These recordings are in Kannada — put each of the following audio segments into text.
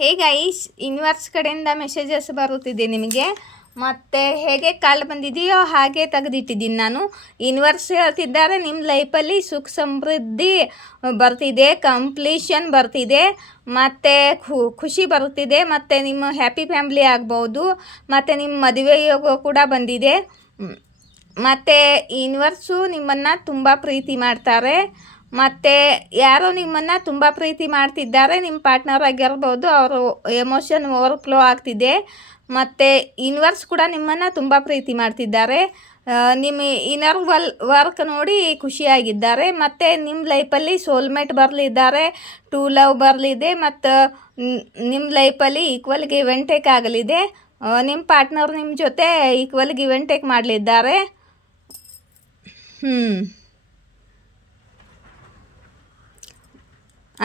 ಹೇ ಗೈಸ್, ಯೂನಿವರ್ಸ್ ಕಡೆಯಿಂದ ಮೆಸೇಜಸ್ ಬರುತ್ತಿದೆ ನಿಮಗೆ. ಮತ್ತು ಹೇಗೆ ಕಾಲ್ ಬಂದಿದೆಯೋ ಹಾಗೆ ತೆಗೆದಿಟ್ಟಿದ್ದೀನಿ ನಾನು. ಯೂನಿವರ್ಸ್ ಹೇಳ್ತಿದ್ದಾರೆ ನಿಮ್ಮ ಲೈಫಲ್ಲಿ ಸುಖ ಸಮೃದ್ಧಿ ಬರ್ತಿದೆ, ಕಂಪ್ಲೀಷನ್ ಬರ್ತಿದೆ, ಮತ್ತು ಖುಷಿ ಬರುತ್ತಿದೆ, ಮತ್ತು ನಿಮ್ಮ ಹ್ಯಾಪಿ ಫ್ಯಾಮ್ಲಿ ಆಗ್ಬೋದು, ಮತ್ತು ನಿಮ್ಮ ಮದುವೆ ಯೋಗ ಕೂಡ ಬಂದಿದೆ. ಮತ್ತು ಯೂನಿವರ್ಸು ನಿಮ್ಮನ್ನು ತುಂಬ ಪ್ರೀತಿ ಮಾಡ್ತಾರೆ. ಮತ್ತು ಯಾರೋ ನಿಮ್ಮನ್ನು ತುಂಬ ಪ್ರೀತಿ ಮಾಡ್ತಿದ್ದಾರೆ, ನಿಮ್ಮ ಪಾರ್ಟ್ನರ್ ಆಗಿರ್ಬೋದು, ಅವರು ಎಮೋಷನ್ ಓವರ್ಫ್ಲೋ ಆಗ್ತಿದೆ. ಮತ್ತು ಯೂನಿವರ್ಸ್ ಕೂಡ ನಿಮ್ಮನ್ನು ತುಂಬ ಪ್ರೀತಿ ಮಾಡ್ತಿದ್ದಾರೆ. ನಿಮ್ಮ ಇನ್ನರ್ ವರ್ಕ್ ನೋಡಿ ಖುಷಿಯಾಗಿದ್ದಾರೆ. ಮತ್ತು ನಿಮ್ಮ ಲೈಫಲ್ಲಿ ಸೋಲ್ಮೇಟ್ ಬರಲಿದ್ದಾರೆ, ಟೂ ಲವ್ ಬರಲಿದೆ, ಮತ್ತು ನಿಮ್ಮ ಲೈಫಲ್ಲಿ ಈಕ್ವಲ್ ಗಿವ್ ಆ್ಯಂಡ್ ಟೇಕ್ ಆಗಲಿದೆ. ನಿಮ್ಮ ಪಾರ್ಟ್ನರ್ ನಿಮ್ಮ ಜೊತೆ ಈಕ್ವಲ್ ಗಿವ್ ಆ್ಯಂಡ್ ಟೇಕ್ ಮಾಡಲಿದ್ದಾರೆ.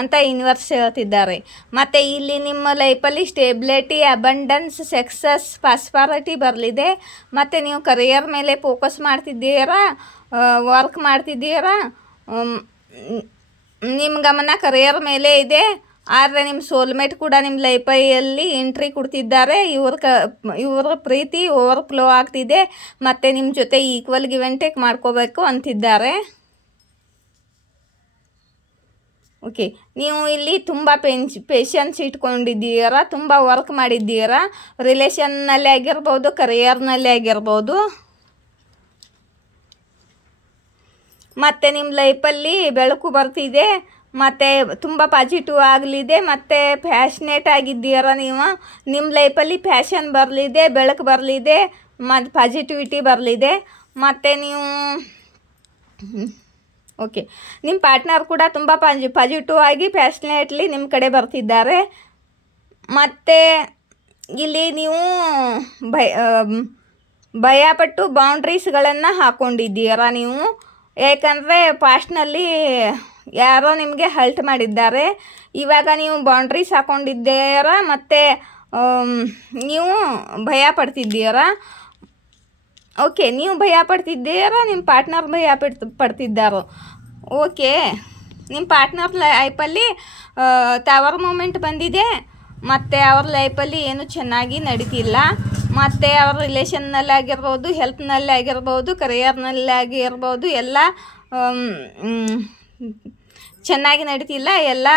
ಅಂತ ಯೂನಿವರ್ಸ್ ಹೇಳ್ತಿದ್ದಾರೆ. ಮತ್ತು ಇಲ್ಲಿ ನಿಮ್ಮ ಲೈಫಲ್ಲಿ ಸ್ಟೇಬಿಲಿಟಿ, ಅಬಂಡೆನ್ಸ್, ಸಕ್ಸಸ್, ಪ್ರಾಸ್ಪರಿಟಿ ಬರಲಿದೆ. ಮತ್ತು ನೀವು ಕರಿಯರ್ ಮೇಲೆ ಫೋಕಸ್ ಮಾಡ್ತಿದ್ದೀರಾ, ವರ್ಕ್ ಮಾಡ್ತಿದ್ದೀರಾ, ನಿಮ್ಮ ಗಮನ ಕರಿಯರ್ ಮೇಲೆ ಇದೆ. ಆದರೆ ನಿಮ್ಮ ಸೋಲ್ಮೇಟ್ ಕೂಡ ನಿಮ್ಮ ಲೈಫಲ್ಲಿ ಎಂಟ್ರಿ ಕೊಡ್ತಿದ್ದಾರೆ. ಇವ್ರ ಪ್ರೀತಿ ಓವರ್ಫ್ಲೋ ಆಗ್ತಿದೆ. ಮತ್ತು ನಿಮ್ಮ ಜೊತೆ ಈಕ್ವಲ್ ಗಿವ್ ಆ್ಯಂಡ್ ಟೇಕ್ ಮಾಡ್ಕೋಬೇಕು ಅಂತಿದ್ದಾರೆ. ಓಕೆ, ನೀವು ಇಲ್ಲಿ ತುಂಬ ಪೇಷನ್ಸ್ ಇಟ್ಕೊಂಡಿದ್ದೀರಾ, ತುಂಬ ವರ್ಕ್ ಮಾಡಿದ್ದೀರಾ, ರಿಲೇಷನ್ನಲ್ಲಿ ಆಗಿರ್ಬೋದು, ಕರಿಯರ್ನಲ್ಲಿ ಆಗಿರ್ಬೋದು. ಮತ್ತು ನಿಮ್ಮ ಲೈಫಲ್ಲಿ ಬೆಳಕು ಬರ್ತಿದೆ, ಮತ್ತು ತುಂಬ ಪಾಸಿಟಿವ್ ಆಗಲಿದೆ, ಮತ್ತು ಪ್ಯಾಷನೇಟ್ ಆಗಿದ್ದೀರಾ ನೀವು. ನಿಮ್ಮ ಲೈಫಲ್ಲಿ ಪ್ಯಾಷನ್ ಬರಲಿದೆ, ಬೆಳಕು ಬರಲಿದೆ, ಮತ್ತು ಪಾಸಿಟಿವಿಟಿ ಬರಲಿದೆ. ಮತ್ತು ನೀವು ಓಕೆ, ನಿಮ್ಮ ಪಾರ್ಟ್ನರ್ ಕೂಡ ತುಂಬ ಪಾಸಿಟಿವ್ ಆಗಿ ಪ್ಯಾಷನೇಟ್ಲಿ ನಿಮ್ಮ ಕಡೆ ಬರ್ತಿದ್ದಾರೆ. ಮತ್ತು ಇಲ್ಲಿ ನೀವು ಭಯಪಟ್ಟು ಬೌಂಡ್ರೀಸ್ಗಳನ್ನು ಹಾಕ್ಕೊಂಡಿದ್ದೀರಾ ನೀವು. ಯಾಕಂದರೆ ಪಾಸ್ಟ್ನಲ್ಲಿ ಯಾರೋ ನಿಮಗೆ ಹಲ್ಟ್ ಮಾಡಿದ್ದಾರೆ. ಇವಾಗ ನೀವು ಬೌಂಡ್ರೀಸ್ ಹಾಕ್ಕೊಂಡಿದ್ದೀರಾ, ಮತ್ತು ನೀವು ಭಯ ಪಡ್ತಿದ್ದೀರಾ. ಓಕೆ, ನೀವು ಭಯ ಪಡ್ತಿದ್ದೀರಾ, ನಿಮ್ಮ ಪಾರ್ಟ್ನರ್ ಭಯ ಪಡ್ತಿದ್ದಾರೋ. ಓಕೆ, ನಿಮ್ಮ ಪಾರ್ಟ್ನರ್ ಲೈಫಲ್ಲಿ ಟವರ್ ಮೂಮೆಂಟ್ ಬಂದಿದೆ, ಮತ್ತು ಅವ್ರ ಲೈಫಲ್ಲಿ ಏನು ಚೆನ್ನಾಗಿ ನಡೀತಿಲ್ಲ. ಮತ್ತು ಅವ್ರ ರಿಲೇಷನ್ನಲ್ಲಿ ಆಗಿರ್ಬೋದು, ಹೆಲ್ತ್ನಲ್ಲಿ ಆಗಿರ್ಬೋದು, ಕರಿಯರ್ನಲ್ಲಿ ಆಗಿರ್ಬೋದು, ಎಲ್ಲ ಚೆನ್ನಾಗಿ ನಡೀತಿಲ್ಲ. ಎಲ್ಲ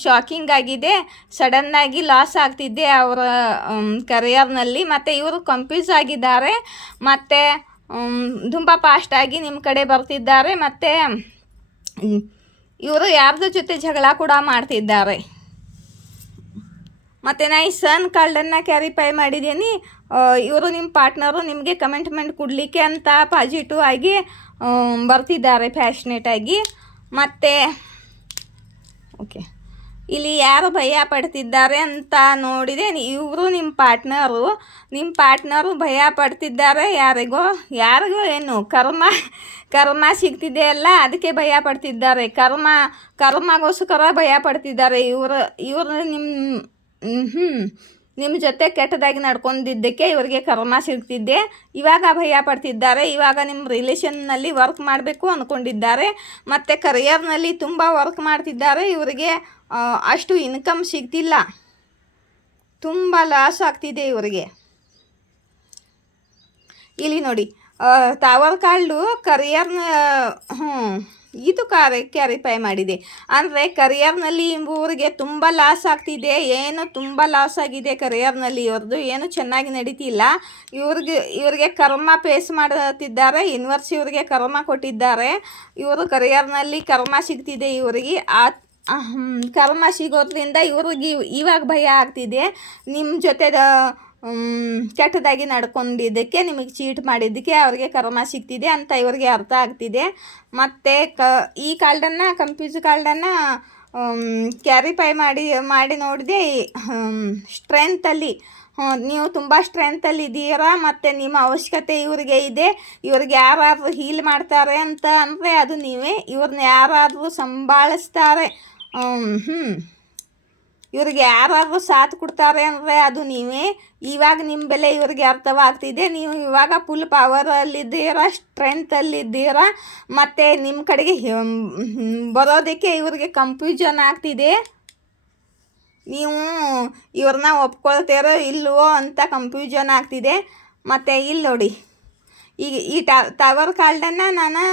ಶಾಕಿಂಗ್ ಆಗಿದೆ, ಸಡನ್ನಾಗಿ ಲಾಸ್ ಆಗ್ತಿದ್ದೆ ಅವರ ಕರಿಯರ್ನಲ್ಲಿ. ಮತ್ತು ಇವರು ಕನ್ಫ್ಯೂಸ್ ಆಗಿದ್ದಾರೆ, ಮತ್ತು ತುಂಬ ಫಾಸ್ಟಾಗಿ ನಿಮ್ಮ ಕಡೆ ಬರ್ತಿದ್ದಾರೆ. ಮತ್ತು ಇವರು ಯಾರ್ದ್ರ ಜೊತೆ ಜಗಳ ಕೂಡ ಮಾಡ್ತಿದ್ದಾರೆ. ಮತ್ತು ನಾನು ಈ ಸನ್ ಕಾರ್ಡನ್ನು ಕ್ಯಾರಿಫೈ ಮಾಡಿದ್ದೀನಿ. ಇವರು ನಿಮ್ಮ ಪಾರ್ಟ್ನರು ನಿಮಗೆ ಕಮೆಂಟ್ಮೆಂಟ್ ಕೊಡಲಿಕ್ಕೆ ಅಂತ ಪಾಸಿಟಿವ್ ಆಗಿ ಬರ್ತಿದ್ದಾರೆ, ಪ್ಯಾಷನೇಟಾಗಿ. ಮತ್ತು ಓಕೆ, ಇಲ್ಲಿ ಯಾರು ಭಯ ಪಡ್ತಿದ್ದಾರೆ ಅಂತ ನೋಡಿದೆ, ಇವರು ನಿಮ್ಮ ಪಾರ್ಟ್ನರು ಭಯ ಪಡ್ತಿದ್ದಾರೆ. ಯಾರಿಗೋ ಏನು ಕರ್ಮ ಸಿಗ್ತಿದೆ ಅಲ್ಲ, ಅದಕ್ಕೆ ಭಯ ಪಡ್ತಿದ್ದಾರೆ. ಕರ್ಮಗೋಸ್ಕರ ಭಯ ಪಡ್ತಿದ್ದಾರೆ. ಇವರು ನಿಮ್ಮ ಜೊತೆ ಕೆಟ್ಟದಾಗಿ ನಡ್ಕೊಂಡಿದ್ದಕ್ಕೆ ಇವರಿಗೆ ಕರ್ಮ ಸಿಗ್ತಿದ್ದೆ. ಇವಾಗ ಭಯ ಪಡ್ತಿದ್ದಾರೆ. ಇವಾಗ ನಿಮ್ಮ ರಿಲೇಷನ್ನಲ್ಲಿ ವರ್ಕ್ ಮಾಡಬೇಕು ಅಂದ್ಕೊಂಡಿದ್ದಾರೆ. ಮತ್ತು ಕರಿಯರ್ನಲ್ಲಿ ತುಂಬ ವರ್ಕ್ ಮಾಡ್ತಿದ್ದಾರೆ. ಇವರಿಗೆ ಅಷ್ಟು ಇನ್ಕಮ್ ಸಿಗ್ತಿಲ್ಲ, ತುಂಬ ಲಾಸ್ ಆಗ್ತಿದೆ ಇವರಿಗೆ. ಇಲ್ಲಿ ನೋಡಿ, ಟವರ್ ಕಾರ್ಡು ಕರಿಯರ್ನ ಇದು ಕ್ಯಾರಿಫೈ ಮಾಡಿದೆ. ಅಂದರೆ ಕರಿಯರ್ನಲ್ಲಿ ಇವರಿಗೆ ತುಂಬ ಲಾಸ್ ಆಗ್ತಿದೆ. ತುಂಬ ಲಾಸ್ ಆಗಿದೆ ಕರಿಯರ್ನಲ್ಲಿ. ಇವ್ರದ್ದು ಏನು ಚೆನ್ನಾಗಿ ನಡೀತಿಲ್ಲ. ಇವ್ರಿಗೆ ಕರ್ಮ ಫೇಸ್ ಮಾಡ್ತಿದ್ದಾರೆ. ಯೂನಿವರ್ಸ್ ಇವರಿಗೆ ಕರ್ಮ ಕೊಟ್ಟಿದ್ದಾರೆ. ಇವರು ಕರಿಯರ್ನಲ್ಲಿ ಕರ್ಮ ಸಿಗ್ತಿದೆ ಇವರಿಗೆ. ಕರ್ಮ ಸಿಗೋದ್ರಿಂದ ಇವ್ರಿಗೆ ಇವಾಗ ಭಯ ಆಗ್ತಿದೆ. ನಿಮ್ಮ ಜೊತೆ ಕೆಟ್ಟದಾಗಿ ನಡ್ಕೊಂಡಿದ್ದಕ್ಕೆ, ನಿಮಗೆ ಚೀಟ್ ಮಾಡಿದ್ದಕ್ಕೆ ಅವ್ರಿಗೆ ಕರ್ಮ ಸಿಗ್ತಿದೆ ಅಂತ ಇವ್ರಿಗೆ ಅರ್ಥ ಆಗ್ತಿದೆ. ಮತ್ತು ಈ ಕಾರ್ಡನ್ನು ಕನ್ಫ್ಯೂಸ್ ಕಾರ್ಡನ್ನು ಕ್ಯಾರಿಫೈ ಮಾಡಿ ನೋಡಿದೆ. ಸ್ಟ್ರೆಂತಲ್ಲಿ ನೀವು ತುಂಬ ಸ್ಟ್ರೆಂತಲ್ಲಿದ್ದೀರಾ, ಮತ್ತು ನಿಮ್ಮ ಅವಶ್ಯಕತೆ ಇವರಿಗೆ ಇದೆ. ಇವ್ರಿಗೆ ಯಾರಾದರೂ ಹೀಲ್ ಮಾಡ್ತಾರೆ ಅಂತ ಅಂದರೆ ಅದು ನೀವೇ. ಇವ್ರನ್ನ ಯಾರಾದರೂ ಸಂಭಾಳಿಸ್ತಾರೆ, ಇವ್ರಿಗೆ ಯಾರಾದರೂ ಸಾಥ್ ಕೊಡ್ತಾರೆ ಅಂದರೆ ಅದು ನೀವೇ. ಇವಾಗ ನಿಮ್ಮ ಬೆಲೆ ಇವ್ರಿಗೆ ಅರ್ಥವಾಗ್ತಿದೆ. ನೀವು ಇವಾಗ ಫುಲ್ ಪವರಲ್ಲಿದ್ದೀರಾ, ಸ್ಟ್ರೆಂತಲ್ಲಿದ್ದೀರಾ. ಮತ್ತು ನಿಮ್ಮ ಕಡೆಗೆ ಬರೋದಕ್ಕೆ ಇವ್ರಿಗೆ ಕನ್ಫ್ಯೂಷನ್ ಆಗ್ತಿದೆ. ನೀವು ಇವ್ರನ್ನ ಒಪ್ಕೊಳ್ತೀರೋ ಇಲ್ವೋ ಅಂತ ಕನ್ಫ್ಯೂಷನ್ ಆಗ್ತಿದೆ. ಮತ್ತು ಇಲ್ಲಿ ನೋಡಿ, ಈಗ ಈ ಟವರ್ ಕಾರ್ಡನ್ನು ನಾನು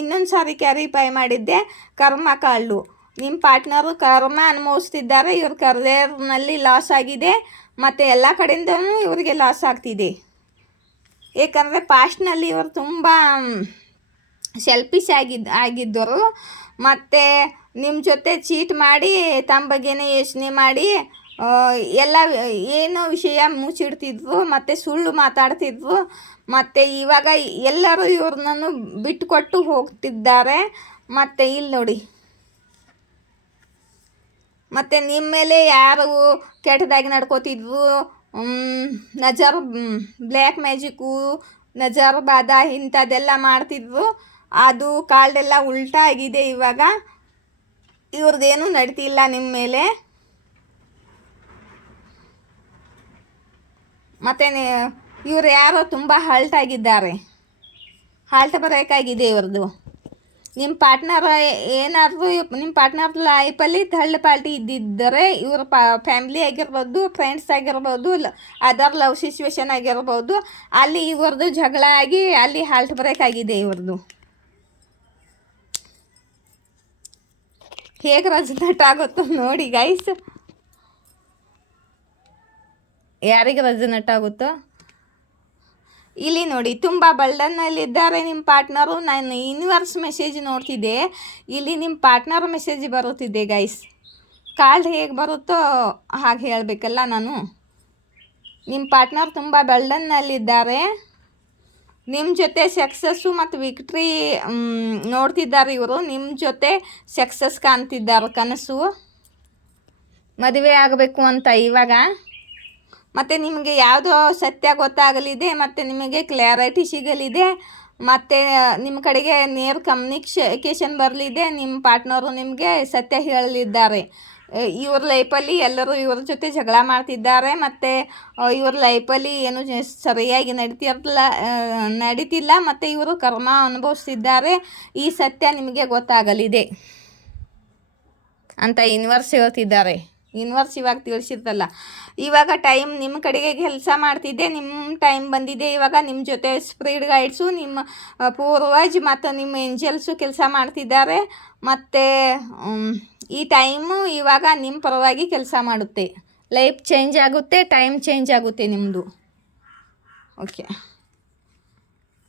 ಇನ್ನೊಂದು ಸಾರಿ ಕ್ಯಾರಿಫೈ ಮಾಡಿದ್ದೆ. ಕರ್ಮ ಕಾರ್ಡು, ನಿಮ್ಮ ಪಾರ್ಟ್ನರು ಕರ್ಮ ಅನುಭವಿಸ್ತಿದ್ದಾರೆ, ಇವ್ರ ಕರಿಯರ್ನಲ್ಲಿ ಲಾಸ್ ಆಗಿದೆ ಮತ್ತು ಎಲ್ಲ ಕಡೆಯಿಂದಲೂ ಇವರಿಗೆ ಲಾಸ್ ಆಗ್ತಿದೆ. ಏಕೆಂದರೆ ಪಾಸ್ಟ್ನಲ್ಲಿ ಇವರು ತುಂಬ ಸೆಲ್ಫಿಶ್ ಆಗಿದ್ದರು ಮತ್ತು ನಿಮ್ಮ ಜೊತೆ ಚೀಟ್ ಮಾಡಿ ತಮ್ಮ ಬಗ್ಗೆನೇ ಯೋಚನೆ ಮಾಡಿ ಎಲ್ಲ ಏನೋ ವಿಷಯ ಮುಚ್ಚಿಡ್ತಿದ್ರು ಮತ್ತು ಸುಳ್ಳು ಮಾತಾಡ್ತಿದ್ರು. ಮತ್ತು ಇವಾಗ ಎಲ್ಲರೂ ಇವ್ರನ್ನೂ ಬಿಟ್ಟುಕೊಟ್ಟು ಹೋಗ್ತಿದ್ದಾರೆ. ಮತ್ತು ಇಲ್ಲಿ ನೋಡಿ, ಮತ್ತು ನಿಮ್ಮ ಮೇಲೆ ಯಾರು ಕೆಟ್ಟದಾಗಿ ನಡ್ಕೋತಿದ್ರು, ನಜರ್ ಬ್ಲ್ಯಾಕ್ ಮ್ಯಾಜಿಕ್ಕು, ನಜರ್ ಬಾದ ಇಂಥದ್ದೆಲ್ಲ ಮಾಡ್ತಿದ್ರು, ಅದು ಕಾರ್ಡೆಲ್ಲ ಉಲ್ಟಾ ಆಗಿದೆ. ಇವಾಗ ಇವ್ರದ್ದೇನೂ ನಡೀತಿಲ್ಲ ನಿಮ್ಮ ಮೇಲೆ. ಮತ್ತು ಇವರು ಯಾರೋ ತುಂಬ ಹಾಲ್ಟಾಗಿದ್ದಾರೆ, ಹಾಲ್ಟ್ ಬರೋಕ್ಕಾಗಿದೆ ಇವ್ರದ್ದು. ನಿಮ್ಮ ಪಾರ್ಟ್ನರ್ ಏನಾದರೂ ನಿಮ್ಮ ಪಾರ್ಟ್ನರ್ ಲೈಫಲ್ಲಿ ಥರ್ಡ್ ಪಾರ್ಟಿ ಇದ್ದಿದ್ದರೆ ಇವ್ರ ಫ್ಯಾಮ್ಲಿ ಆಗಿರ್ಬೋದು, ಫ್ರೆಂಡ್ಸ್ ಆಗಿರ್ಬೋದು, ಅದರ್ ಲವ್ ಸಿಚುವೇಶನ್ ಆಗಿರ್ಬೋದು, ಅಲ್ಲಿ ಇವ್ರದ್ದು ಜಗಳ ಆಗಿ ಅಲ್ಲಿ ಹಾಲ್ಟ್ ಬರೋಕ್ಕಾಗಿದೆ ಇವ್ರದ್ದು. ಹೇಗೆ ರೆಸನೇಟ್ ಆಗುತ್ತೋ ನೋಡಿ ಗೈಸ್, ಯಾರಿಗೆ ರೆಸನೇಟ್ ಆಗುತ್ತೋ. ಇಲ್ಲಿ ನೋಡಿ, ತುಂಬ ಬರ್ಡನ್ನಲ್ಲಿದ್ದಾರೆ ನಿಮ್ಮ ಪಾರ್ಟ್ನರು. ನಾನು ಯೂನಿವರ್ಸ್ ಮೆಸೇಜ್ ನೋಡ್ತಿದ್ದೆ, ಇಲ್ಲಿ ನಿಮ್ಮ ಪಾರ್ಟ್ನರ್ ಮೆಸೇಜ್ ಬರುತ್ತಿದ್ದೆ ಗೈಸ್. ಕಾರ್ಡ್ ಹೇಗೆ ಬರುತ್ತೋ ಹಾಗೆ ಹೇಳಬೇಕಲ್ಲ ನಾನು. ನಿಮ್ಮ ಪಾರ್ಟ್ನರ್ ತುಂಬ ಬರ್ಡನ್ನಲ್ಲಿದ್ದಾರೆ, ನಿಮ್ಮ ಜೊತೆ ಸಕ್ಸಸ್ಸು ಮತ್ತು ವಿಕ್ಟ್ರಿ ನೋಡ್ತಿದ್ದಾರೆ ಇವರು. ನಿಮ್ಮ ಜೊತೆ ಸಕ್ಸಸ್ ಕಾಣ್ತಿದ್ದಾರೆ, ಕನಸು ಮದುವೆ ಆಗಬೇಕು ಅಂತ ಇವಾಗ. ಮತ್ತು ನಿಮಗೆ ಯಾವುದೋ ಸತ್ಯ ಗೊತ್ತಾಗಲಿದೆ ಮತ್ತು ನಿಮಗೆ ಕ್ಲಾರಿಟಿ ಸಿಗಲಿದೆ ಮತ್ತು ನಿಮ್ಮ ಕಡೆಗೆ ನೇರ ಕಮ್ಯುನಿಕೇಷನ್ ಬರಲಿದೆ. ನಿಮ್ಮ ಪಾರ್ಟ್ನರು ನಿಮಗೆ ಸತ್ಯ ಹೇಳಲಿದ್ದಾರೆ. ಇವ್ರ ಲೈಫಲ್ಲಿ ಎಲ್ಲರೂ ಇವ್ರ ಜೊತೆ ಜಗಳ ಮಾಡ್ತಿದ್ದಾರೆ ಮತ್ತು ಇವ್ರ ಲೈಫಲ್ಲಿ ಏನು ಸರಿಯಾಗಿ ನಡೀತಿಲ್ಲ ಮತ್ತು ಇವರು ಕರ್ಮ ಅನುಭವಿಸ್ತಿದ್ದಾರೆ. ಈ ಸತ್ಯ ನಿಮಗೆ ಗೊತ್ತಾಗಲಿದೆ ಅಂತ ಯೂನಿವರ್ಸ್ ಹೇಳ್ತಿದ್ದಾರೆ. ಯೂನಿವರ್ಸ್ ಇವಾಗ ತಿಳಿಸಿರ್ತಲ್ಲ. ಇವಾಗ ಟೈಮ್ ನಿಮ್ಮ ಕಡೆಗೆ ಕೆಲಸ ಮಾಡ್ತಿದ್ದೆ, ನಿಮ್ಮ ಟೈಮ್ ಬಂದಿದೆ. ಇವಾಗ ನಿಮ್ಮ ಜೊತೆ ಸ್ಪಿರಿಟ್ ಗೈಡ್ಸು, ನಿಮ್ಮ ಪೂರ್ವಜ್ ಮತ್ತು ನಿಮ್ಮ ಏಂಜಲ್ಸು ಕೆಲಸ ಮಾಡ್ತಿದ್ದಾರೆ. ಮತ್ತು ಈ ಟೈಮು ಇವಾಗ ನಿಮ್ಮ ಪರವಾಗಿ ಕೆಲಸ ಮಾಡುತ್ತೆ. ಲೈಫ್ ಚೇಂಜ್ ಆಗುತ್ತೆ, ಟೈಮ್ ಚೇಂಜ್ ಆಗುತ್ತೆ ನಿಮ್ಮದು. ಓಕೆ,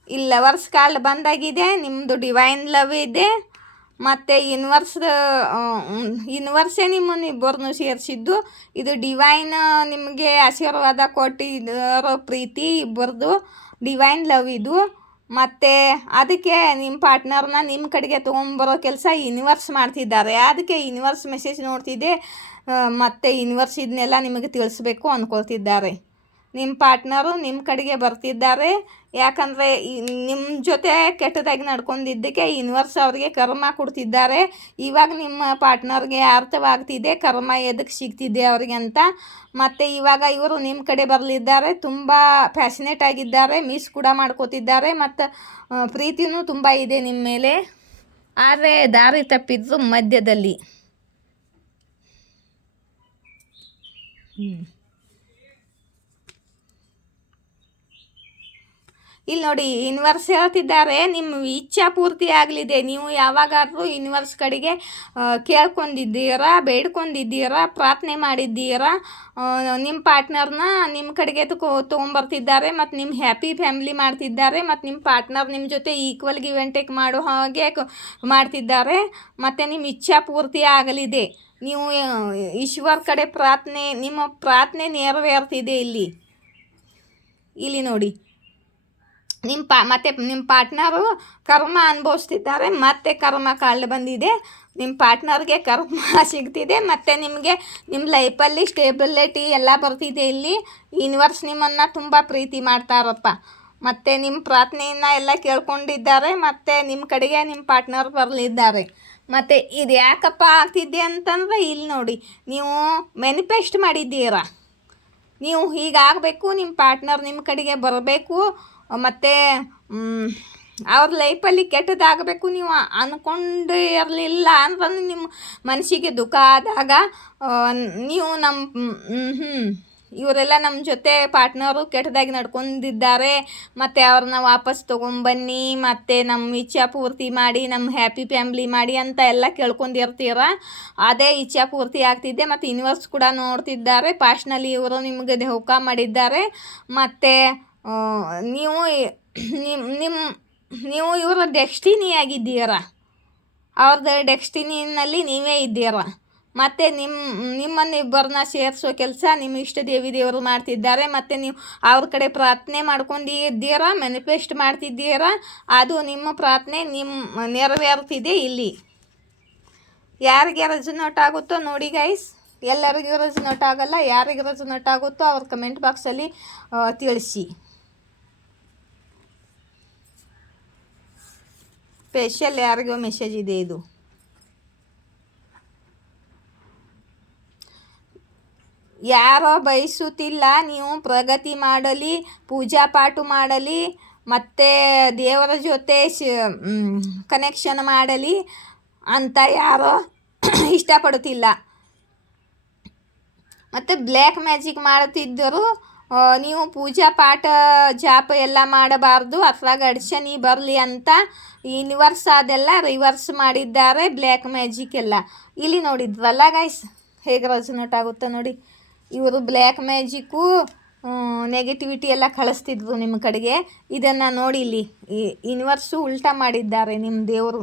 ಇಲ್ಲಿ ಲವರ್ಸ್ ಕಾರ್ಡ್ ಬಂದಾಗಿದೆ. ನಿಮ್ಮದು ಡಿವೈನ್ ಲವ್ ಇದೆ ಮತ್ತು ಯೂನಿವರ್ಸೇ ನಿಮ್ಮನ್ನು ಇಬ್ಬರನ್ನು ಸೇರಿಸಿದ್ದು. ಇದು ಡಿವೈನ್ ನಿಮಗೆ ಆಶೀರ್ವಾದ ಕೊಟ್ಟಿರೋ ಪ್ರೀತಿ ಇಬ್ಬರದು ಡಿವೈನ್ ಲವ್ ಇದು. ಮತ್ತು ಅದಕ್ಕೆ ನಿಮ್ಮ ಪಾರ್ಟ್ನರ್ನ ನಿಮ್ಮ ಕಡೆಗೆ ತೊಗೊಂಬರೋ ಕೆಲಸ ಯೂನಿವರ್ಸ್ ಮಾಡ್ತಿದ್ದಾರೆ. ಅದಕ್ಕೆ ಯೂನಿವರ್ಸ್ ಮೆಸೇಜ್ ನೋಡ್ತಿದ್ದೆ ಮತ್ತು ಯೂನಿವರ್ಸ್ ಇದನ್ನೆಲ್ಲ ನಿಮಗೆ ತಿಳಿಸ್ಬೇಕು ಅಂದ್ಕೊಳ್ತಿದ್ದಾರೆ. ನಿಮ್ಮ ಪಾರ್ಟ್ನರು ನಿಮ್ಮ ಕಡೆಗೆ ಬರ್ತಿದ್ದಾರೆ. ಯಾಕಂದರೆ ನಿಮ್ಮ ಜೊತೆ ಕೆಟ್ಟದಾಗಿ ನಡ್ಕೊಂಡಿದ್ದಕ್ಕೆ ಯೂನಿವರ್ಸ್ ಅವರಿಗೆ ಕರ್ಮ ಕೊಡ್ತಿದ್ದಾರೆ. ಇವಾಗ ನಿಮ್ಮ ಪಾರ್ಟ್ನರ್ಗೆ ಅರ್ಥವಾಗ್ತಿದೆ ಕರ್ಮ ಎದಕ್ಕೆ ಸಿಗ್ತಿದೆ ಅವರಿಗೆ ಅಂತ. ಮತ್ತು ಇವಾಗ ಇವರು ನಿಮ್ಮ ಕಡೆ ಬರಲಿದ್ದಾರೆ. ತುಂಬ ಫ್ಯಾಸಿನೇಟ್ ಆಗಿದ್ದಾರೆ, ಮಿಸ್ ಕೂಡ ಮಾಡ್ಕೋತಿದ್ದಾರೆ ಮತ್ತು ಪ್ರೀತಿಯೂ ತುಂಬ ಇದೆ ನಿಮ್ಮ ಮೇಲೆ. ಆದರೆ ದಾರಿ ತಪ್ಪಿದ್ರು ಮಧ್ಯದಲ್ಲಿ. ಇಲ್ಲಿ ನೋಡಿ, ಯೂನಿವರ್ಸ್ ಹೇಳ್ತಿದ್ದಾರೆ ನಿಮ್ಮ ಇಚ್ಛಾ ಪೂರ್ತಿ ಆಗಲಿದೆ. ನೀವು ಯಾವಾಗಾದರೂ ಯೂನಿವರ್ಸ್ ಕಡೆಗೆ ಕೇಳ್ಕೊಂಡಿದ್ದೀರಾ, ಬೇಡ್ಕೊಂಡಿದ್ದೀರಾ, ಪ್ರಾರ್ಥನೆ ಮಾಡಿದ್ದೀರಾ, ನಿಮ್ಮ ಪಾರ್ಟ್ನರ್ನ ನಿಮ್ಮ ಕಡೆಗೆ ತೊಗೊಂಬರ್ತಿದ್ದಾರೆ ಮತ್ತು ನಿಮ್ಮ ಹ್ಯಾಪಿ ಫ್ಯಾಮಿಲಿ ಮಾಡ್ತಿದ್ದಾರೆ ಮತ್ತು ನಿಮ್ಮ ಪಾರ್ಟ್ನರ್ ನಿಮ್ಮ ಜೊತೆ ಈಕ್ವಲ್ ಗಿವ್ ಆ್ಯಂಡ್ ಟೇಕ್ ಮಾಡೋ ಹಾಗೆ ಮಾಡ್ತಿದ್ದಾರೆ ಮತ್ತು ನಿಮ್ಮ ಇಚ್ಛಾ ಪೂರ್ತಿ ಆಗಲಿದೆ. ನೀವು ಈಶ್ವರ ಕಡೆ ನಿಮ್ಮ ಪ್ರಾರ್ಥನೆ ನೆರವೇರ್ತಿದೆ. ಇಲ್ಲಿ ನೋಡಿ, ಮತ್ತು ನಿಮ್ಮ ಪಾರ್ಟ್ನರು ಕರ್ಮ ಅನುಭವಿಸ್ತಿದ್ದಾರೆ. ಮತ್ತು ಕರ್ಮ ಕಾರ್ಡ್ ಬಂದಿದೆ. ನಿಮ್ಮ ಪಾರ್ಟ್ನರ್ಗೆ ಕರ್ಮ ಸಿಗ್ತಿದೆ ಮತ್ತು ನಿಮಗೆ ನಿಮ್ಮ ಲೈಫಲ್ಲಿ ಸ್ಟೇಬಿಲಿಟಿ ಎಲ್ಲ ಬರ್ತಿದೆ. ಇಲ್ಲಿ ಯೂನಿವರ್ಸ್ ನಿಮ್ಮನ್ನು ತುಂಬ ಪ್ರೀತಿ ಮಾಡ್ತಾರಪ್ಪ ಮತ್ತು ನಿಮ್ಮ ಪ್ರಾರ್ಥನೆಯನ್ನು ಎಲ್ಲ ಕೇಳ್ಕೊಂಡಿದ್ದಾರೆ ಮತ್ತು ನಿಮ್ಮ ಕಡೆಗೆ ನಿಮ್ಮ ಪಾರ್ಟ್ನರ್ ಬರಲಿದ್ದಾರೆ. ಮತ್ತು ಇದು ಯಾಕಪ್ಪ ಆಗ್ತಿದೆ ಅಂತಂದರೆ ಇಲ್ಲಿ ನೋಡಿ, ನೀವು ಮ್ಯಾನಿಫೆಸ್ಟ್ ಮಾಡಿದ್ದೀರಾ, ನೀವು ಹೀಗಾಗಬೇಕು, ನಿಮ್ಮ ಪಾರ್ಟ್ನರ್ ನಿಮ್ಮ ಕಡೆಗೆ ಬರಬೇಕು ಮತ್ತು ಅವ್ರ ಲೈಫಲ್ಲಿ ಕೆಟ್ಟದಾಗಬೇಕು ನೀವು ಅಂದ್ಕೊಂಡು ಇರಲಿಲ್ಲ ಅಂದ್ರೆ ನಿಮ್ಮ ಮನಸ್ಸಿಗೆ ದುಃಖ ಆದಾಗ ನೀವು ಇವರೆಲ್ಲ ನಮ್ಮ ಜೊತೆ ಪಾರ್ಟ್ನರು ಕೆಟ್ಟದಾಗಿ ನಡ್ಕೊಂಡಿದ್ದಾರೆ ಮತ್ತು ಅವ್ರನ್ನ ವಾಪಸ್ ತೊಗೊಂಬನ್ನಿ ಮತ್ತು ನಮ್ಮ ಇಚ್ಛಾ ಪೂರ್ತಿ ಮಾಡಿ ನಮ್ಮ ಹ್ಯಾಪಿ ಫ್ಯಾಮ್ಲಿ ಮಾಡಿ ಅಂತ ಎಲ್ಲ ಕೇಳ್ಕೊಂಡಿರ್ತೀರ. ಅದೇ ಇಚ್ಛಾ ಪೂರ್ತಿ ಆಗ್ತಿದ್ದೆ ಮತ್ತು ಯೂನಿವರ್ಸ್ ಕೂಡ ನೋಡ್ತಿದ್ದಾರೆ. ಪಾಸ್ಟ್ನಲ್ಲಿ ಇವರು ನಿಮಗೆ ಧೋಖಾ ಮಾಡಿದ್ದಾರೆ ಮತ್ತು ನೀವು ನಿಮ್ಮ ನೀವು ಇವರ ಡೆಸ್ಟಿನಿ ಆಗಿದ್ದೀರ. ಅವ್ರದ್ದು ಡೆಸ್ಟಿನಿನಲ್ಲಿ ನೀವೇ ಇದ್ದೀರ. ಮತ್ತು ನಿಮ್ಮನ್ನಿಬ್ಬರನ್ನ ಸೇರಿಸೋ ಕೆಲಸ ನಿಮ್ಮ ಇಷ್ಟ ದೇವರು ಮಾಡ್ತಿದ್ದಾರೆ. ಮತ್ತು ನೀವು ಅವ್ರ ಕಡೆ ಪ್ರಾರ್ಥನೆ ಮಾಡ್ಕೊಂಡಿದ್ದೀರಾ, ಮ್ಯಾನಿಫೆಸ್ಟ್ ಮಾಡ್ತಿದ್ದೀರಾ. ಅದು ನಿಮ್ಮ ಪ್ರಾರ್ಥನೆ ನೆರವೇರ್ತಿದೆ ಇಲ್ಲಿ. ಯಾರಿಗೆ ರೆಸೊನೇಟ್ ಆಗುತ್ತೋ ನೋಡಿ ಗೈಸ್, ಎಲ್ಲರಿಗೂ ರೆಸೊನೇಟ್ ಆಗಲ್ಲ. ಯಾರಿಗೆ ರೆಸೊನೇಟ್ ಆಗುತ್ತೋ ಅವ್ರ ಕಮೆಂಟ್ ಬಾಕ್ಸಲ್ಲಿ ತಿಳಿಸಿ. ಸ್ಪೆಷಲ್ ಯಾರಿಗೋ ಮೆಸೇಜ್ ಇದೆ ಇದು. ಯಾರೋ ಬಯಸುತ್ತಿಲ್ಲ ನೀವು ಪ್ರಗತಿ ಮಾಡಲಿ, ಪೂಜಾ ಪಾಠ ಮಾಡಲಿ, ಮತ್ತು ದೇವರ ಜೊತೆ ಕನೆಕ್ಷನ್ ಮಾಡಲಿ ಅಂತ ಯಾರೋ ಇಷ್ಟಪಡುತ್ತಿಲ್ಲ. ಮತ್ತು ಬ್ಲ್ಯಾಕ್ ಮ್ಯಾಜಿಕ್ ಮಾಡುತ್ತಿದ್ದರು. ನೀವು ಪೂಜಾ ಪಾಠ ಜಾಪ ಎಲ್ಲ ಮಾಡಬಾರ್ದು, ಅದ್ರಾಗ ಅಡಚಣೆ ಬರಲಿ ಅಂತ ಯೂನಿವರ್ಸ್ ಅದೆಲ್ಲ ರಿವರ್ಸ್ ಮಾಡಿದ್ದಾರೆ. ಬ್ಲ್ಯಾಕ್ ಮ್ಯಾಜಿಕ್ ಎಲ್ಲ ಇಲ್ಲಿ ನೋಡಿದ್ವಲ್ಲ ಗೈಸ್, ಹೇಗೆ ರೆಸೊನೇಟ್ ಆಗುತ್ತೆ ನೋಡಿ. ಇವರು ಬ್ಲ್ಯಾಕ್ ಮ್ಯಾಜಿಕ್ಕು ನೆಗೆಟಿವಿಟಿ ಎಲ್ಲ ಕಳಿಸ್ತಿದ್ರು ನಿಮ್ಮ ಕಡೆಗೆ. ಇದನ್ನು ನೋಡಿ ಇಲ್ಲಿ ಯೂನಿವರ್ಸು ಉಲ್ಟಾ ಮಾಡಿದ್ದಾರೆ ನಿಮ್ಮ ದೇವರು.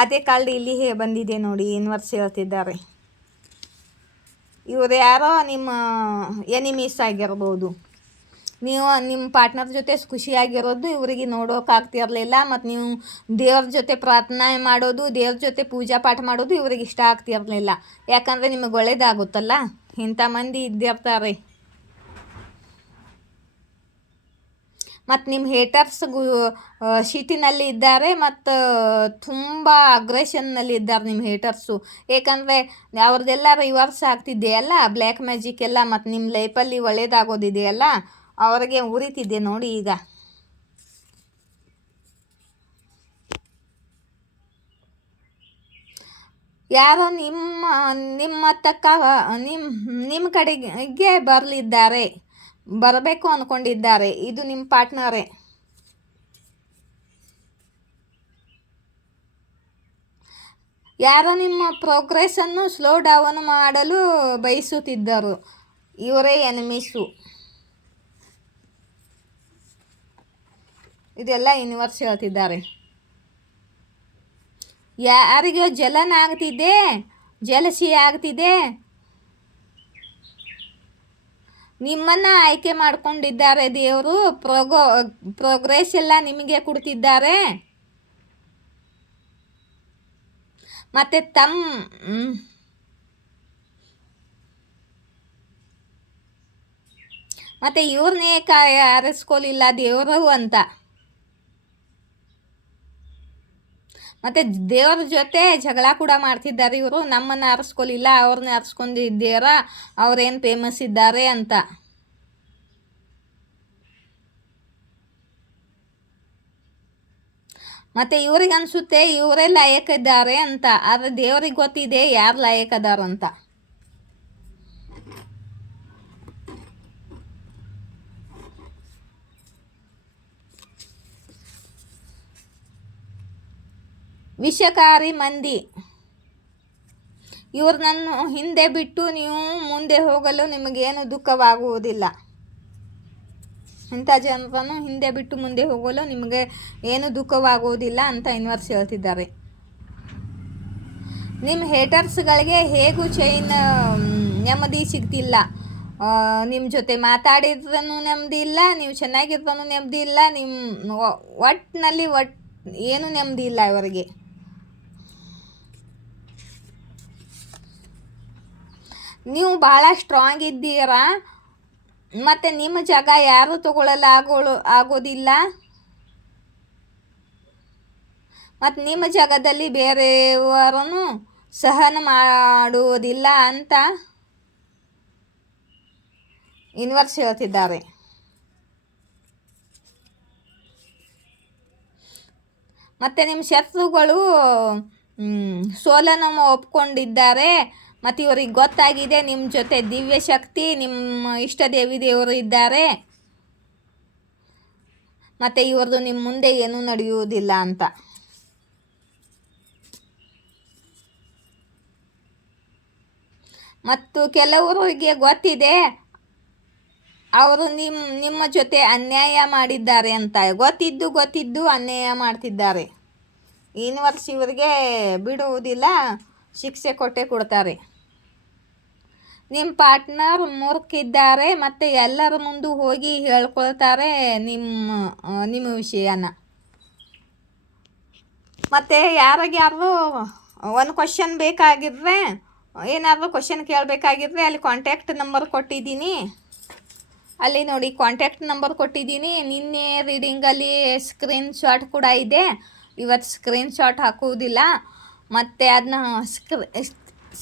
ಅದೇ ಕಾರ್ಡ್ ಇಲ್ಲಿ ಬಂದಿದೆ ನೋಡಿ, ಯೂನಿವರ್ಸ್ ಹೇಳ್ತಿದ್ದಾರೆ. ಇವರು ಯಾರೋ ನಿಮ್ಮ ಎನಿಮೀಸ್ ಆಗಿರ್ಬೋದು. ನೀವು ನಿಮ್ಮ ಪಾರ್ಟ್ನರ್ ಜೊತೆ ಖುಷಿಯಾಗಿರೋದು ಇವರಿಗೆ ನೋಡೋಕ್ಕಾಗ್ತಿರಲಿಲ್ಲ. ಮತ್ತು ನೀವು ದೇವ್ರ ಜೊತೆ ಪ್ರಾರ್ಥನೆ ಮಾಡೋದು, ದೇವ್ರ ಜೊತೆ ಪೂಜಾ ಪಾಠ ಮಾಡೋದು ಇವ್ರಿಗೆ ಇಷ್ಟ ಆಗ್ತಿರಲಿಲ್ಲ. ಯಾಕಂದರೆ ನಿಮಗೆ ಒಳ್ಳೇದಾಗುತ್ತಲ್ಲ, ಇಂಥ ಮಂದಿ ಇದ್ದಿರ್ತಾರೆ. ಮತ್ತು ನಿಮ್ಮ ಹೇಟರ್ಸ್ಗೂ ಸಿಟಿನಲ್ಲಿ ಇದ್ದಾರೆ ಮತ್ತು ತುಂಬ ಅಗ್ರೆಷನ್ನಲ್ಲಿ ಇದ್ದಾರೆ ನಿಮ್ಮ ಹೇಟರ್ಸು. ಏಕೆಂದರೆ ಅವ್ರದ್ದೆಲ್ಲ ರಿವರ್ಸ್ ಆಗ್ತಿದೆಯಲ್ಲ ಬ್ಲ್ಯಾಕ್ ಮ್ಯಾಜಿಕ್ ಎಲ್ಲ, ಮತ್ತು ನಿಮ್ಮ ಲೈಫಲ್ಲಿ ಒಳ್ಳೇದಾಗೋದಿದೆಯಲ್ಲ, ಅವ್ರಿಗೆ ಉರಿತಿದ್ದೆ ನೋಡಿ ಈಗ. ಯಾರೋ ನಿಮ್ಮ ತಕ್ಕ ನಿಮ್ಮ ಕಡೆಗೆ ಬರಬೇಕು ಅಂದ್ಕೊಂಡಿದ್ದಾರೆ. ಇದು ನಿಮ್ಮ ಪಾರ್ಟ್ನರೇ. ಯಾರೋ ನಿಮ್ಮ ಪ್ರೋಗ್ರೆಸ್ಸನ್ನು ಸ್ಲೋ ಡೌನ್ ಮಾಡಲು ಬಯಸುತ್ತಿದ್ದರು. ಇವರೇ ಎನಿಮೀಸು. ಇದೆಲ್ಲ ಯೂನಿವರ್ಸ್ ಹೇಳ್ತಿದ್ದಾರೆ. ಯಾರಿಗೋ ಜಲಸಿ ಆಗ್ತಿದೆ. ನಿಮ್ಮನ್ನು ಆಯ್ಕೆ ಮಾಡ್ಕೊಂಡಿದ್ದಾರೆ ದೇವರು. ಪ್ರೋಗ್ರೆಸ್ ಎಲ್ಲ ನಿಮಗೆ ಕೊಡ್ತಿದ್ದಾರೆ. ಮತ್ತು ಮತ್ತು ಇವ್ರನ್ನೇ ಆರಿಸ್ಕೊಲಿಲ್ಲ ದೇವರು ಅಂತ. ಮತ್ತು ದೇವ್ರ ಜೊತೆ ಜಗಳ ಕೂಡ ಮಾಡ್ತಿದ್ದಾರೆ ಇವರು. ನಮ್ಮನ್ನು ಆರಿಸ್ಕೊಲಿಲ್ಲ, ಅವ್ರನ್ನ ಆರಿಸ್ಕೊಂಡಿದ್ದೀರ, ಅವ್ರೇನು ಫೇಮಸ್ ಇದ್ದಾರೆ ಅಂತ. ಮತ್ತು ಇವ್ರಿಗೆ ಅನಿಸುತ್ತೆ ಇವರೇ ಲಾಯಕ್ ಇದ್ದಾರೆ ಅಂತ. ಆದರೆ ದೇವ್ರಿಗೆ ಗೊತ್ತಿದೆ ಯಾರು ಲಾಯಕ್ ಅದಾರಂತ. ವಿಷಕಾರಿ ಮಂದಿ. ಇವ್ರನ್ನ ಹಿಂದೆ ಬಿಟ್ಟು ನೀವು ಮುಂದೆ ಹೋಗಲು ನಿಮಗೇನು ದುಃಖವಾಗುವುದಿಲ್ಲ. ಇಂಥ ಜನರನ್ನು ಹಿಂದೆ ಬಿಟ್ಟು ಮುಂದೆ ಹೋಗಲು ನಿಮಗೆ ಏನು ದುಃಖವಾಗುವುದಿಲ್ಲ ಅಂತ ಯೂನಿವರ್ಸ್ ಹೇಳ್ತಿದ್ದಾರೆ. ನಿಮ್ಮ ಹೇಟರ್ಸ್ಗಳಿಗೆ ಹೇಗೂ ನೆಮ್ಮದಿ ಸಿಗ್ತಿಲ್ಲ. ನಿಮ್ಮ ಜೊತೆ ಮಾತಾಡಿದ್ರೂ ನೆಮ್ಮದಿ ಇಲ್ಲ, ನೀವು ಚೆನ್ನಾಗಿದ್ರೂ ನೆಮ್ಮದಿ ಇಲ್ಲ, ನಿಮ್ಮ ಒಟ್ಟಿನಲ್ಲಿ ಏನು ನೆಮ್ಮದಿ ಇಲ್ಲ ಇವರಿಗೆ. ನೀವು ಭಾಳ ಸ್ಟ್ರಾಂಗ್ ಇದ್ದೀರಾ ಮತ್ತು ನಿಮ್ಮ ಜಾಗ ಯಾರೂ ಆಗೋದಿಲ್ಲ. ಮತ್ತು ನಿಮ್ಮ ಜಾಗದಲ್ಲಿ ಬೇರೆಯವರನ್ನು ಸಹನ ಮಾಡುವುದಿಲ್ಲ ಅಂತ ಯೂನಿವರ್ಸ್ ಹೇಳ್ತಿದ್ದಾರೆ. ಮತ್ತು ನಿಮ್ಮ ಶತ್ರುಗಳು ಸೋಲನ್ನು ಒಪ್ಕೊಂಡಿದ್ದಾರೆ. ಮತ್ತು ಇವ್ರಿಗೆ ಗೊತ್ತಾಗಿದೆ ನಿಮ್ಮ ಜೊತೆ ದಿವ್ಯ ಶಕ್ತಿ, ನಿಮ್ಮ ಇಷ್ಟ ದೇವರು ಇದ್ದಾರೆ, ಮತ್ತು ಇವ್ರದ್ದು ನಿಮ್ಮ ಮುಂದೆ ಏನೂ ನಡೆಯುವುದಿಲ್ಲ ಅಂತ. ಮತ್ತು ಕೆಲವರಿಗೆ ಗೊತ್ತಿದೆ ಅವರು ನಿಮ್ಮ ಜೊತೆ ಅನ್ಯಾಯ ಮಾಡಿದ್ದಾರೆ ಅಂತ. ಗೊತ್ತಿದ್ದು ಅನ್ಯಾಯ ಮಾಡ್ತಿದ್ದಾರೆ. ಯೂನಿವರ್ಸ್ ಇವರಿಗೆ ಬಿಡುವುದಿಲ್ಲ, ಶಿಕ್ಷೆ ಕೊಡ್ತಾರೆ. ನಿಮ್ಮ ಪಾರ್ಟ್ನರ್ ಮೂರ್ಖಿದ್ದಾರೆ ಮತ್ತು ಎಲ್ಲರ ಮುಂದೆ ಹೋಗಿ ಹೇಳ್ಕೊಳ್ತಾರೆ ನಿಮ್ಮ ವಿಷಯನ. ಮತ್ತು ಯಾರಿಗ್ಯಾರು ಒಂದು ಕ್ವಶನ್ ಬೇಕಾಗಿದ್ರೆ, ಏನಾದರೂ ಕ್ವಶನ್ ಕೇಳಬೇಕಾಗಿದ್ರೆ ಅಲ್ಲಿ ಕಾಂಟ್ಯಾಕ್ಟ್ ನಂಬರ್ ಕೊಟ್ಟಿದ್ದೀನಿ. ಅಲ್ಲಿ ನೋಡಿ ಕಾಂಟ್ಯಾಕ್ಟ್ ನಂಬರ್ ಕೊಟ್ಟಿದ್ದೀನಿ. ನಿನ್ನೆ ರೀಡಿಂಗಲ್ಲಿ ಸ್ಕ್ರೀನ್ಶಾಟ್ ಕೂಡ ಇದೆ. ಇವತ್ತು ಸ್ಕ್ರೀನ್ಶಾಟ್ ಹಾಕುವುದಿಲ್ಲ, ಮತ್ತು ಅದನ್ನ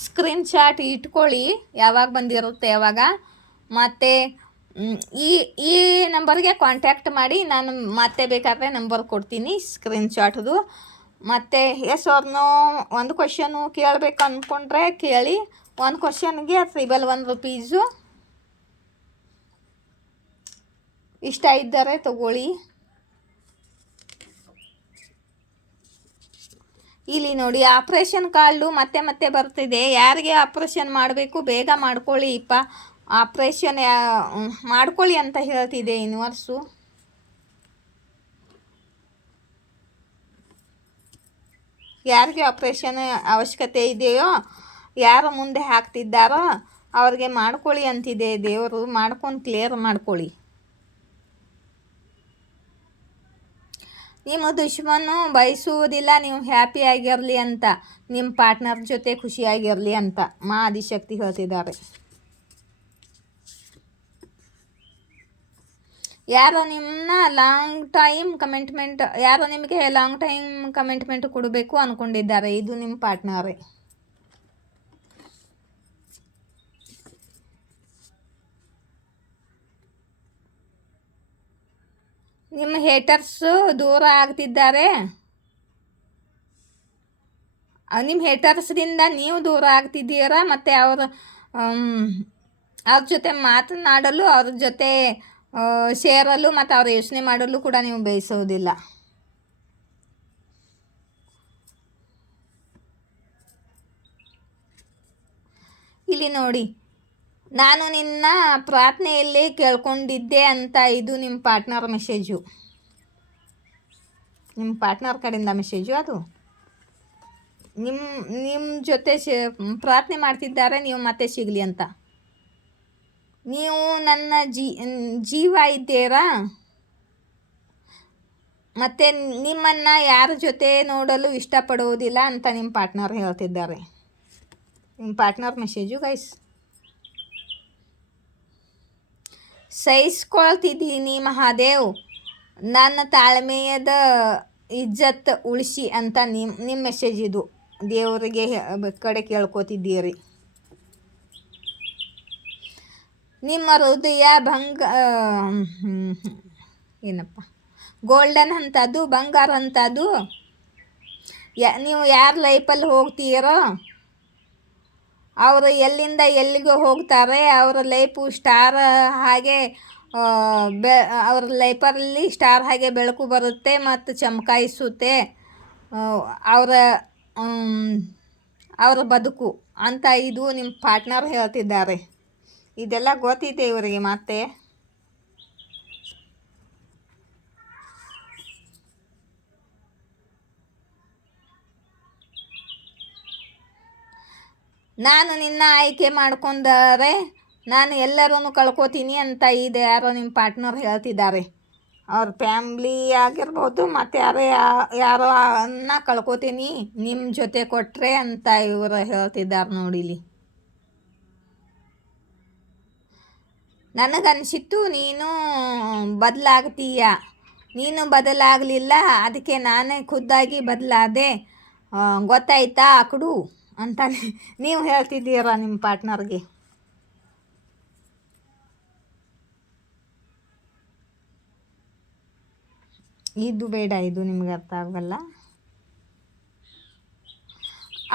ಸ್ಕ್ರೀನ್ಶಾಟ್ ಇಟ್ಕೊಳ್ಳಿ ಯಾವಾಗ ಬಂದಿರುತ್ತೆ ಯಾವಾಗ. ಮತ್ತು ಈ ನಂಬರ್ಗೆ ಕಾಂಟ್ಯಾಕ್ಟ್ ಮಾಡಿ, ನಾನು ಮತ್ತೆ ಬೇಕಾದರೆ ನಂಬರ್ ಕೊಡ್ತೀನಿ ಸ್ಕ್ರೀನ್ಶಾಟ್ದು. ಮತ್ತು ಎಸ್ ಅವ್ರನ್ನೋ ಒಂದು ಕ್ವಶನು ಕೇಳಬೇಕು ಅಂದ್ಕೊಂಡ್ರೆ ಕೇಳಿ. ಒಂದು ಕ್ವಶನ್ಗೆ ₹1 ಇಷ್ಟ ಇದ್ದರೆ ತಗೊಳ್ಳಿ. ಇಲ್ಲಿ ನೋಡಿ ಆಪ್ರೇಷನ್ ಕಾರ್ಡು ಮತ್ತೆ ಬರ್ತಿದೆ. ಯಾರಿಗೆ ಆಪ್ರೇಷನ್ ಮಾಡಬೇಕು ಬೇಗ ಮಾಡ್ಕೊಳ್ಳಿ ಆಪ್ರೇಷನ್ ಮಾಡ್ಕೊಳ್ಳಿ ಅಂತ ಹೇಳ್ತಿದೆ ಯೂನಿವರ್ಸು. ಯಾರಿಗೆ ಆಪ್ರೇಷನ್ ಅವಶ್ಯಕತೆ ಇದೆಯೋ, ಯಾರು ಮುಂದೆ ಹಾಕ್ತಿದ್ದಾರೋ ಅವ್ರಿಗೆ ಮಾಡ್ಕೊಳ್ಳಿ ಅಂತಿದೆ ದೇವರು. ಮಾಡ್ಕೊಂಡು ಕ್ಲಿಯರ್ ಮಾಡ್ಕೊಳ್ಳಿ. ನಿಮ್ಮ ದುಶ್ಮನು ಬಯಸುವುದಿಲ್ಲ ನೀವು ಹ್ಯಾಪಿಯಾಗಿರಲಿ ಅಂತ, ನಿಮ್ಮ ಪಾರ್ಟ್ನರ್ ಜೊತೆ ಖುಷಿಯಾಗಿರಲಿ ಅಂತ ಆದಿಶಕ್ತಿ ಹೇಳ್ತಿದ್ದಾರೆ. ಯಾರೋ ನಿಮ್ಮನ್ನ ಯಾರೋ ನಿಮಗೆ ಲಾಂಗ್ ಟೈಮ್ ಕಮಿಟ್ಮೆಂಟ್ ಕೊಡಬೇಕು ಅಂದ್ಕೊಂಡಿದ್ದಾರೆ. ಇದು ನಿಮ್ಮ ಪಾರ್ಟ್ನರೇ. ನಿಮ್ಮ ಹೇಟರ್ಸು ದೂರ ಆಗ್ತಿದ್ದಾರೆ. ನಿಮ್ಮ ಹೇಟರ್ಸ್ರಿಂದ ನೀವು ದೂರ ಆಗ್ತಿದ್ದೀರಾ. ಮತ್ತು ಅವ್ರ ಜೊತೆ ಮಾತನಾಡಲು, ಅವ್ರ ಜೊತೆ ಸೇರಲು ಮತ್ತು ಅವ್ರ ಯೋಚನೆ ಮಾಡಲು ಕೂಡ ನೀವು ಬಯಸೋದಿಲ್ಲ. ಇಲ್ಲಿ ನೋಡಿ, ನಾನು ನಿನ್ನ ಪ್ರಾರ್ಥನೆಯಲ್ಲಿ ಕೇಳ್ಕೊಂಡಿದ್ದೆ ಅಂತ. ಇದು ನಿಮ್ಮ ಪಾರ್ಟ್ನರ್ ಮೆಸೇಜು, ನಿಮ್ಮ ಪಾರ್ಟ್ನರ್ ಕಡೆಯಿಂದ ಮೆಸೇಜು. ಅದು ನಿಮ್ಮ ಜೊತೆ ಪ್ರಾರ್ಥನೆ ಮಾಡ್ತಿದ್ದಾರೆ, ನೀವು ಮತ್ತೆ ಸಿಗಲಿ ಅಂತ. ನೀವು ನನ್ನ ಜೀವ ಇದ್ದೀರಾ, ಮತ್ತು ನಿಮ್ಮನ್ನು ಯಾರ ಜೊತೆ ನೋಡಲು ಇಷ್ಟಪಡುವುದಿಲ್ಲ ಅಂತ ನಿಮ್ಮ ಪಾರ್ಟ್ನರ್ ಹೇಳ್ತಿದ್ದಾರೆ. ನಿಮ್ಮ ಪಾರ್ಟ್ನರ್ ಮೆಸೇಜು ಗೈಸ್. ಸಹಿಸ್ಕೊಳ್ತಿದ್ದೀನಿ ಮಹಾದೇವ್, ನನ್ನ ತಾಳ್ಮೆಯದ ಇಜ್ಜತ್ ಉಳಿಸಿ ಅಂತ ನಿಮ್ಮ ಮೆಸೇಜ್ ಇದು. ದೇವರಿಗೆ ಕಡೆ ಕೇಳ್ಕೊತಿದ್ದೀರಿ. ನಿಮ್ಮ ಹೃದಯ ಗೋಲ್ಡನ್ ಅಂಥದ್ದು, ಬಂಗಾರ ಅಂಥದ್ದು. ನೀವು ಯಾರ ಲೈಫಲ್ಲಿ ಹೋಗ್ತೀರೋ ಅವರು ಎಲ್ಲಿಂದ ಎಲ್ಲಿಗೂ ಹೋಗ್ತಾರೆ. ಅವರ ಲೈಫು ಸ್ಟಾರ್ ಹಾಗೆ ಅವ್ರ ಲೈಫಲ್ಲಿ ಸ್ಟಾರ್ ಹಾಗೆ ಬೆಳಕು ಬರುತ್ತೆ ಮತ್ತು ಚಮಕಾಯಿಸುತ್ತೆ ಅವರ ಬದುಕು ಅಂತ. ಇದು ನಿಮ್ಮ ಪಾರ್ಟ್ನರ್ ಹೇಳ್ತಿದ್ದಾರೆ. ಇದೆಲ್ಲ ಗೊತ್ತಿದೆ ಇವರಿಗೆ. ಮತ್ತೆ ನಾನು ನಿನ್ನ ಆಯ್ಕೆ ಮಾಡ್ಕೊಂಡರೆ ನಾನು ಎಲ್ಲರೂ ಕಳ್ಕೊತೀನಿ ಅಂತ ಇದೆ ಯಾರೋ ನಿಮ್ಮ ಪಾರ್ಟ್ನರ್ ಹೇಳ್ತಿದ್ದಾರೆ. ಅವ್ರ ಫ್ಯಾಮ್ಲಿ ಆಗಿರ್ಬೋದು, ಮತ್ತು ಯಾರೋ ಕಳ್ಕೊತೀನಿ ನಿಮ್ಮ ಜೊತೆ ಕೊಟ್ಟರೆ ಅಂತ ಇವರು ಹೇಳ್ತಿದ್ದಾರೆ. ನೋಡಿಲಿ, ನನಗನ್ಸಿತ್ತು ನೀನು ಬದಲಾಗ್ತೀಯ. ನೀನು ಬದಲಾಗಲಿಲ್ಲ, ಅದಕ್ಕೆ ನಾನೇ ಖುದ್ದಾಗಿ ಬದಲಾದೆ. ಗೊತ್ತಾಯ್ತಾ ಆಕಡು ಅಂತ ನೀವು ಹೇಳ್ತಿದ್ದೀರ ನಿಮ್ಮ ಪಾರ್ಟ್ನರ್ಗೆ. ಇದು ಬೇಡ, ಇದು ನಿಮ್ಗೆ ಅರ್ಥ ಆಗಲ್ಲ.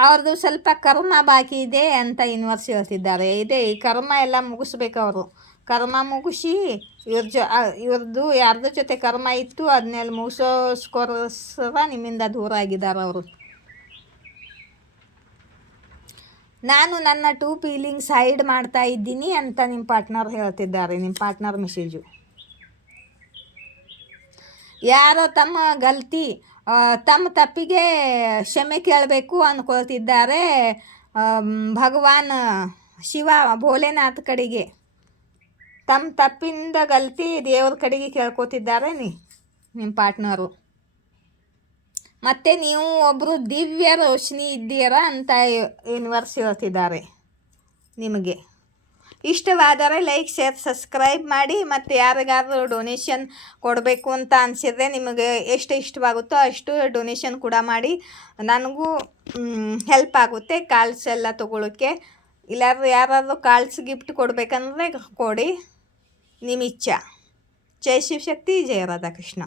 ಅವ್ರದ್ದು ಸ್ವಲ್ಪ ಕರ್ಮ ಬಾಕಿ ಇದೆ ಅಂತ ಯೂನಿವರ್ಸ್ ಹೇಳ್ತಿದ್ದಾರೆ. ಇದೆ ಈ ಕರ್ಮ ಎಲ್ಲ ಮುಗಿಸ್ಬೇಕು ಅವರು. ಕರ್ಮ ಮುಗಿಸಿ ಇವ್ರದ್ದು ಯಾರ್ದ್ರ ಜೊತೆ ಕರ್ಮ ಇತ್ತು ಅದನ್ನೆಲ್ಲ ಮುಗಿಸೋಸ್ಕರ ನಿಮ್ಮಿಂದ ದೂರ ಆಗಿದ್ದಾರೆ ಅವರು. ನಾನು ನನ್ನ ಟೂ ಫೀಲಿಂಗ್ಸ್ ಹೈಡ್ ಮಾಡ್ತಾ ಇದ್ದೀನಿ ಅಂತ ನಿಮ್ಮ ಪಾರ್ಟ್ನರ್ ಹೇಳ್ತಿದ್ದಾರೆ. ನಿಮ್ಮ ಪಾರ್ಟ್ನರ್ ಮೆಸೇಜು ಯಾರೋ ತಮ್ಮ ತಪ್ಪಿಗೆ ಕ್ಷಮೆ ಕೇಳಬೇಕು ಅಂದ್ಕೊಳ್ತಿದ್ದಾರೆ ಭಗವಾನ್ ಶಿವ ಭೋಲೆನಾಥ್ ಕಡೆಗೆ. ತಮ್ಮ ತಪ್ಪಿಂದ ಗಲ್ತಿ ದೇವ್ರ ಕಡೆಗೆ ಕೇಳ್ಕೊತಿದ್ದಾರೆ ನಿಮ್ಮ ಪಾರ್ಟ್ನರು. ಮತ್ತು ನೀವು ಒಬ್ಬರು ದಿವ್ಯ ರೋಶನಿ ಇದ್ದೀರಾ ಅಂತ ಯೂನಿವರ್ಸ್ ಹೇಳ್ತಿದ್ದಾರೆ ನಿಮಗೆ. ಇಷ್ಟವಾದರೆ ಲೈಕ್, ಶೇರ್, ಸಬ್ಸ್ಕ್ರೈಬ್ ಮಾಡಿ. ಮತ್ತು ಯಾರಿಗಾದ್ರೂ ಡೊನೇಷನ್ ಕೊಡಬೇಕು ಅಂತ ಅನಿಸಿದ್ರೆ ನಿಮಗೆ ಎಷ್ಟು ಇಷ್ಟವಾಗುತ್ತೋ ಅಷ್ಟು ಡೊನೇಷನ್ ಕೂಡ ಮಾಡಿ. ನನಗೂ ಹೆಲ್ಪ್ ಆಗುತ್ತೆ ಕಾಲ್ಸ್ ಎಲ್ಲ ತೊಗೊಳಕ್ಕೆ. ಇಲ್ಲಾದ್ರೂ ಯಾರಾದರೂ ಕಾಲ್ಸ್ ಗಿಫ್ಟ್ ಕೊಡಬೇಕಂದ್ರೆ ಕೊಡಿ, ನಿಮ್ಮ ಇಚ್ಛೆ. ಜೈ ಶಿವಶಕ್ತಿ, ಜಯ ರಾಧಾಕೃಷ್ಣ.